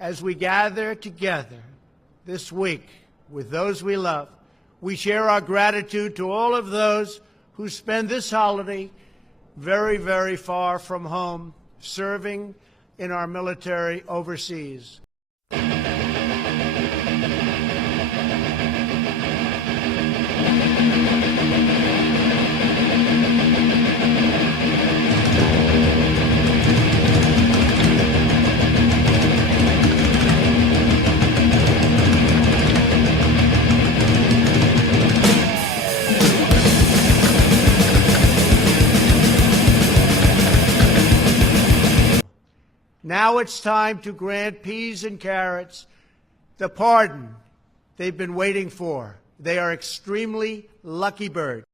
As we gather together this week with those we love, we share our gratitude to all of those who spend this holiday very, very far from home, serving in our military overseas. Now it's time to grant peas and carrots the pardon they've been waiting for. They are extremely lucky birds.